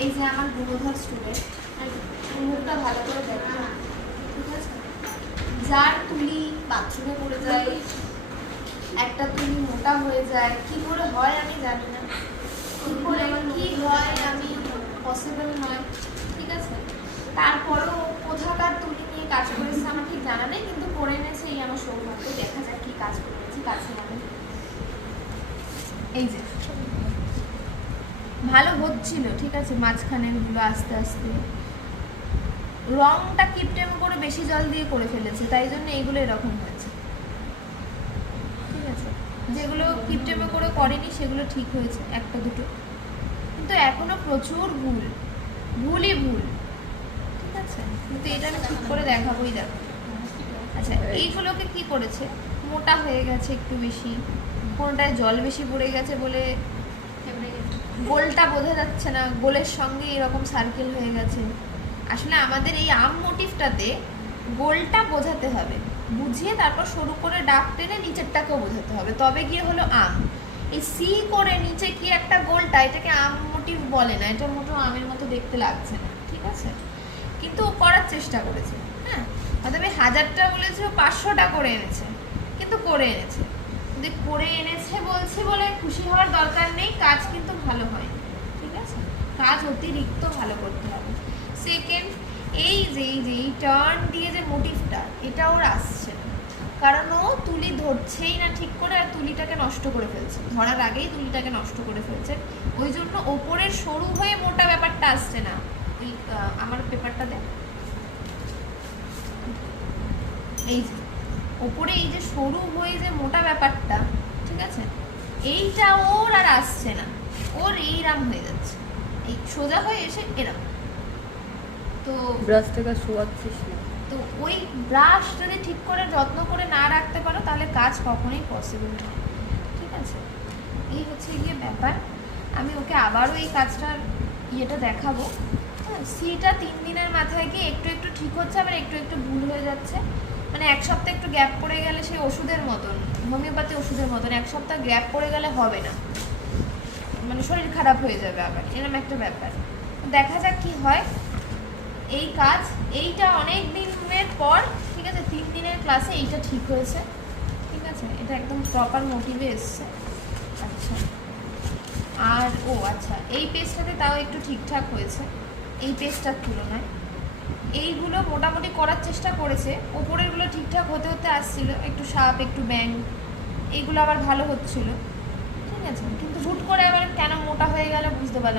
এই যে আমার গুণধর স্টুডেন্ট, মুখটা ভালো করে দেখা, ঠিক আছে? যার তুলি বাথরুমে পড়ে যায়, একটা তুলি মোটা হয়ে যায়, কি করে হয় আমি জানি না, কি করে কি হয় আমি পসিবল নয়, ঠিক আছে? তারপরেও কোথাকার তুলি নিয়ে কাজ করেছে আমার ঠিক জানা নেই, কিন্তু করে এনেছে, এই আমার সৌভাগ্য। দেখা যাক কি কাজ করেছি, কাছে আমি এই যে ভালো হচ্ছিল, ঠিক আছে, মাঝখানের গুলো আস্তে আস্তে রংটা কিপটেম করে বেশি জল দিয়ে করে ফেলেছে, তাই জন্য এইগুলো এরকম হয়েছে, ঠিক আছে? যেগুলো কিপটেমে করে করেনি সেগুলো ঠিক হয়েছে একটা দুটো, কিন্তু এখনো প্রচুর ভুলই ভুল, ঠিক আছে? কিন্তু এটা আমি ঠিক করে দেখাবোই, দেখো। আচ্ছা, এইগুলোকে কি করেছে, মোটা হয়ে গেছে একটু বেশি, কোনটায় জল বেশি পড়ে গেছে বলে গোলটা বোঝা যাচ্ছে না, গোলের সঙ্গে এরকম সার্কেল হয়ে গেছে। আসলে আমাদের এই আম মোটিভটাতে গোলটা বোঝাতে হবে, বুঝিয়ে তারপর সরু করে ডাক টেনে নিচেরটাকেও বোঝাতে হবে, তবে গিয়ে হলো আম। এই সি করে নিচে কি একটা গোলটা, এটাকে আম মোটিভ বলে না, এটা মোটো আমের মতো দেখতে লাগছে না, ঠিক আছে? কিন্তু ও করার চেষ্টা করেছে, হ্যাঁ। অর্থাৎ 1000টা বলেছে, ও 500টা করে এনেছে, কিন্তু করে এনেছে। করে এনেছে বলছি বলে খুশি হওয়ার দরকার নেই, কাজ কিন্তু ভালো হয়, ঠিক আছে? কাজ অতিরিক্ত ভালো করতে হবে। সেকেন্ড, এই টার্ন দিয়ে যে মোটিভটা, এটা ওর আসছে না, কারণ ও তুলি ধরছেই না ঠিক করে, আর তুলিটাকে নষ্ট করে ফেলছে, ধরার আগেই তুলিটাকে নষ্ট করে ফেলছে, ওই জন্য ওপরের সরু হয়ে মোটা ব্যাপারটা আসছে না। ওই আমার পেপারটা দেখ, এই যে ওপরে এই যে সরু হয়ে যে মোটা ব্যাপারটা, ঠিক আছে, এইটা ওর আর আসছে না, ওর এইরাম হয়ে যাচ্ছে, এই সোজা হয়ে এসে এরম। তো ব্রাশটাকে শোয়াচ্ছিস না, তো ওই ব্রাশ যদি ঠিক করে যত্ন করে না রাখতে পারো তাহলে কাজ কখনোই পসিবল নয়, ঠিক আছে? এই হচ্ছে গিয়ে ব্যাপার। আমি ওকে আবারও এই কাজটার ইয়েটা দেখাবো। হ্যাঁ, সিটা 3 দিনের মাথায় গিয়ে একটু একটু ঠিক হচ্ছে, আবার একটু একটু ভুল হয়ে যাচ্ছে, মানে এক সপ্তাহ একটু গ্যাপ পড়ে গেলে সেই ওষুধের মতন, হোমিওপ্যাথি ওষুধের মতন এক সপ্তাহ গ্যাপ পড়ে গেলে হবে না, মানে শরীর খারাপ হয়ে যাবে আবার, এরকম একটা ব্যাপার। দেখা যাক কি হয়। এই কাজ, এইটা অনেক দিনের পর, ঠিক আছে, 3 দিনের ক্লাসে এইটা ঠিক হয়েছে, ঠিক আছে? এটা একদম প্রপার মোটিভে এসছে। আচ্ছা, আর আচ্ছা, এই পেজটাতে তাও একটু ঠিকঠাক হয়েছে এই পেজটার তুলনায়। এইগুলো মোটামুটি করার চেষ্টা করেছে, ওপরেরগুলো ঠিকঠাক হতে হতে আসছিল, একটু সাপ একটু ব্যাং, এইগুলো আবার ভালো হচ্ছিল, ঠিক আছে? কিন্তু হুট করে আবার কেন মোটা হয়ে গেল বুঝতে পারলাম।